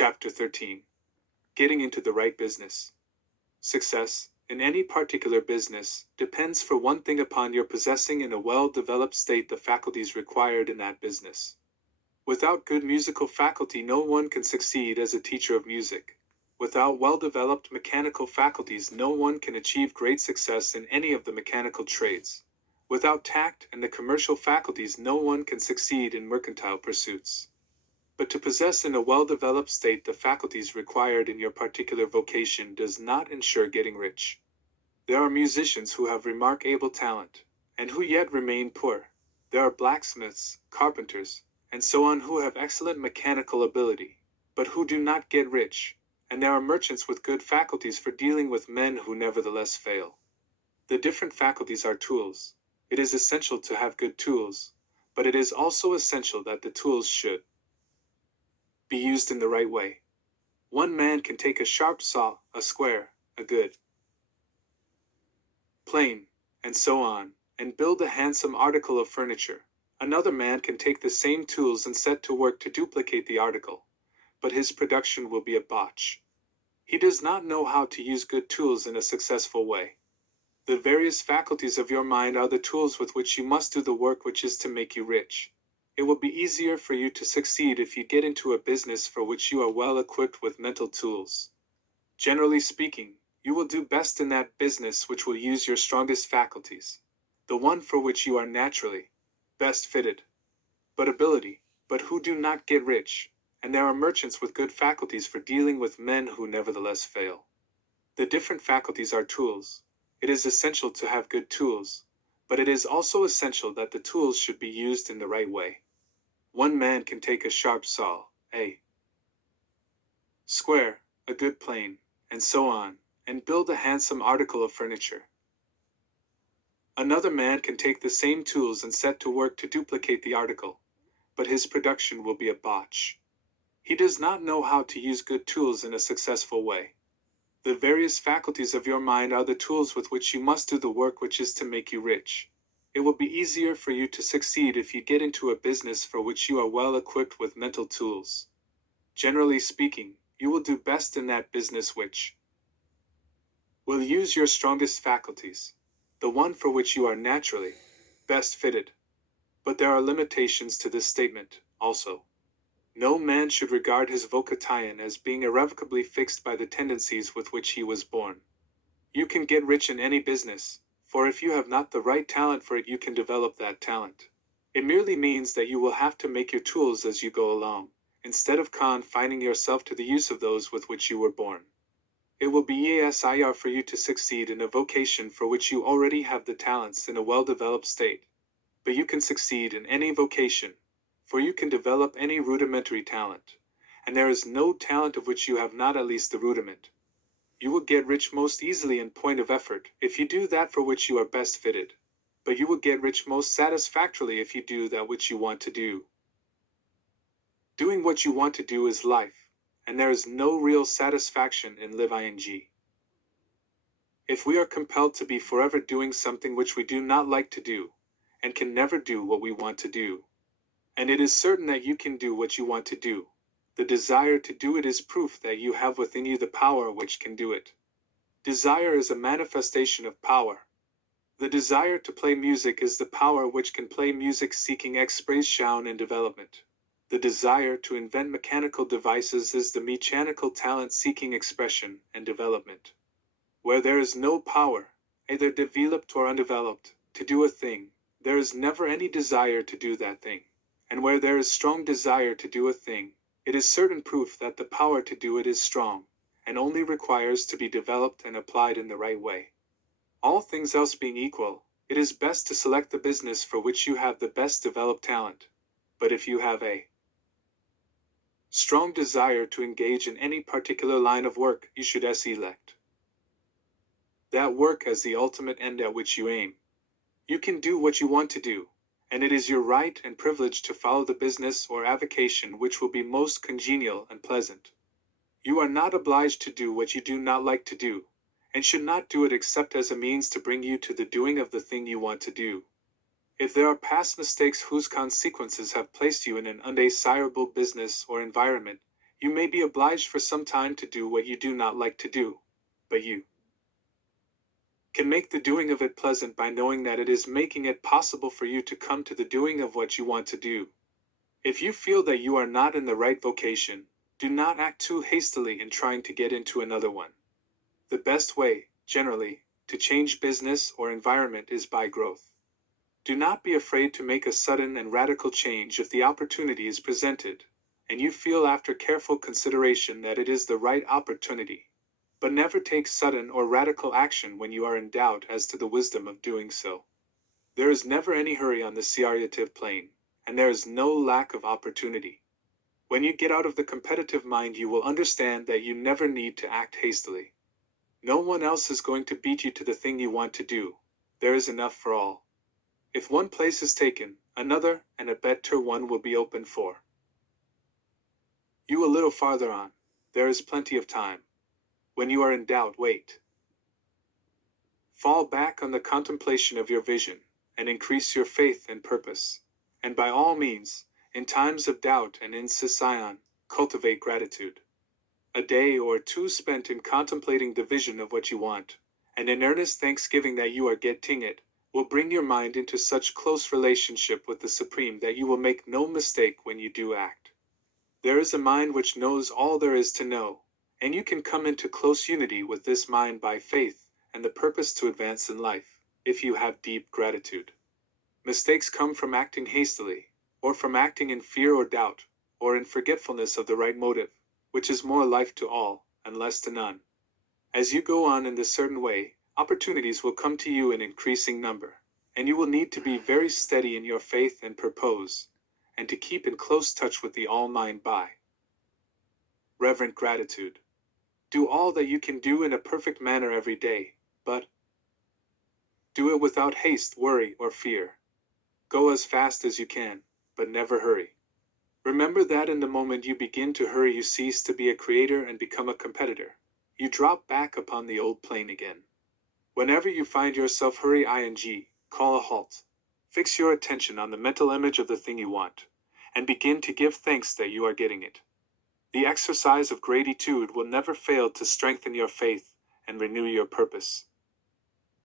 Chapter 13. Getting into the right business. Success, in any particular business, depends for one thing upon your possessing in a well-developed state the faculties required in that business. Without good musical faculty no one can succeed as a teacher of music. Without well-developed mechanical faculties no one can achieve great success in any of the mechanical trades. Without tact and the commercial faculties no one can succeed in mercantile pursuits. But to possess in a well-developed state the faculties required in your particular vocation does not ensure getting rich. There are musicians who have remarkable talent, and who yet remain poor. There are blacksmiths, carpenters, and so on who have excellent mechanical ability, but who do not get rich, and there are merchants with good faculties for dealing with men who nevertheless fail. The different faculties are tools. It is essential to have good tools, but it is also essential that the tools should be used in the right way. One man can take a sharp saw, a square, a good plane, and so on, and build a handsome article of furniture. Another man can take the same tools and set to work to duplicate the article, but his production will be a botch. He does not know how to use good tools in a successful way. The various faculties of your mind are the tools with which you must do the work which is to make you rich. It will be easier for you to succeed if you get into a business for which you are well equipped with mental tools. Generally speaking, you will do best in that business which will use your strongest faculties, the one for which you are naturally best fitted. But who do not get rich, and there are merchants with good faculties for dealing with men who nevertheless fail. The different faculties are tools. It is essential to have good tools, but it is also essential that the tools should be used in the right way. One man can take a sharp saw, a square, a good plane, and so on, and build a handsome article of furniture. Another man can take the same tools and set to work to duplicate the article, but his production will be a botch. He does not know how to use good tools in a successful way. The various faculties of your mind are the tools with which you must do the work which is to make you rich. It will be easier for you to succeed if you get into a business for which you are well equipped with mental tools. Generally speaking, you will do best in that business which will use your strongest faculties, the one for which you are naturally best fitted. But there are limitations to this statement, also. No man should regard his vocation as being irrevocably fixed by the tendencies with which he was born. You can get rich in any business, for if you have not the right talent for it you can develop that talent. It merely means that you will have to make your tools as you go along, instead of confining yourself to the use of those with which you were born. It will be easier for you to succeed in a vocation for which you already have the talents in a well-developed state. But you can succeed in any vocation, for you can develop any rudimentary talent, and there is no talent of which you have not at least the rudiment. You will get rich most easily in point of effort if you do that for which you are best fitted, but you will get rich most satisfactorily if you do that which you want to do. Doing what you want to do is life, and there is no real satisfaction in living. If we are compelled to be forever doing something which we do not like to do, and can never do what we want to do, and it is certain that you can do what you want to do, the desire to do it is proof that you have within you the power which can do it. Desire is a manifestation of power. The desire to play music is the power which can play music seeking expression and development. The desire to invent mechanical devices is the mechanical talent seeking expression and development. Where there is no power, either developed or undeveloped, to do a thing, there is never any desire to do that thing. And where there is strong desire to do a thing, it is certain proof that the power to do it is strong, and only requires to be developed and applied in the right way. All things else being equal, it is best to select the business for which you have the best developed talent. But if you have a strong desire to engage in any particular line of work, you should select that work as the ultimate end at which you aim. You can do what you want to do, and it is your right and privilege to follow the business or avocation which will be most congenial and pleasant. You are not obliged to do what you do not like to do, and should not do it except as a means to bring you to the doing of the thing you want to do. If there are past mistakes whose consequences have placed you in an undesirable business or environment, You may be obliged for some time to do what you do not like to do, but you can make the doing of it pleasant by knowing that it is making it possible for you to come to the doing of what you want to do. If you feel that you are not in the right vocation, do not act too hastily in trying to get into another one. The best way, generally, to change business or environment is by growth. Do not be afraid to make a sudden and radical change if the opportunity is presented, and you feel after careful consideration that it is the right opportunity. But never take sudden or radical action when you are in doubt as to the wisdom of doing so. There is never any hurry on the creative plane, and there is no lack of opportunity. When you get out of the competitive mind, you will understand that you never need to act hastily. No one else is going to beat you to the thing you want to do. There is enough for all. If one place is taken, another and a better one will be opened for you a little farther on. There is plenty of time. When you are in doubt, wait. Fall back on the contemplation of your vision, and increase your faith and purpose. And by all means, in times of doubt and indecision, cultivate gratitude. A day or two spent in contemplating the vision of what you want, and in earnest thanksgiving that you are getting it, will bring your mind into such close relationship with the Supreme that you will make no mistake when you do act. There is a mind which knows all there is to know, and you can come into close unity with this mind by faith and the purpose to advance in life, if you have deep gratitude. Mistakes come from acting hastily, or from acting in fear or doubt, or in forgetfulness of the right motive, which is more life to all, and less to none. As you go on in this certain way, opportunities will come to you in increasing number, and you will need to be very steady in your faith and purpose, and to keep in close touch with the All-Mind by reverent gratitude. Do all that you can do in a perfect manner every day, but do it without haste, worry, or fear. Go as fast as you can, but never hurry. Remember that in the moment you begin to hurry, you cease to be a creator and become a competitor. You drop back upon the old plane again. Whenever you find yourself hurry call a halt. Fix your attention on the mental image of the thing you want, and begin to give thanks that you are getting it. The exercise of gratitude will never fail to strengthen your faith and renew your purpose.